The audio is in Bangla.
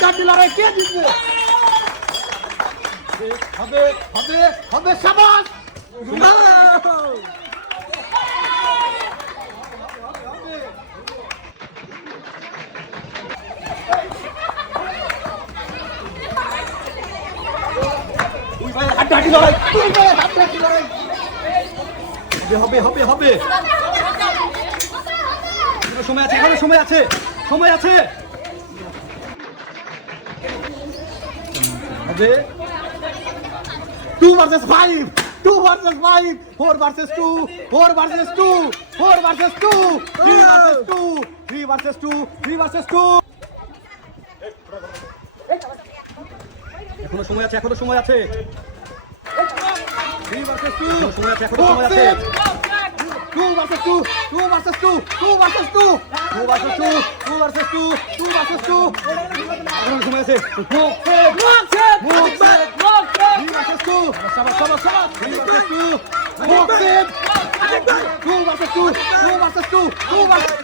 হাড্ডাহাড্ডি লড়াই কে জিতবে? হবে হবে হবে শাবাশ! দুই ভাইয়ের হাড্ডাহাড্ডি লড়াই, দুই ভাইয়ের হাড্ডাহাড্ডি লড়াই। হবে হবে হবে। সময় আছে, এখনো সময় আছে, সময় আছে। হবে 2 versus 5, 2 versus 5, 4 versus 2, 4 versus 2, 4 versus 2, 3 versus 2, 3 versus 2, 3 versus 2। এখনো সময় আছে, এখনো সময় আছে। 3 versus 2, সময় আছে, এখনো সময় আছে। 2 versus 2, 2 versus 2, 2 versus 2, 2 versus 2, 2 versus 2, 2 versus 2। এখনো সময় আছে। 3 versus 2, শাবাশ শাবাশ শাবাশ। 3 versus 2, 2 versus 2, 2 versus 2, 2 versus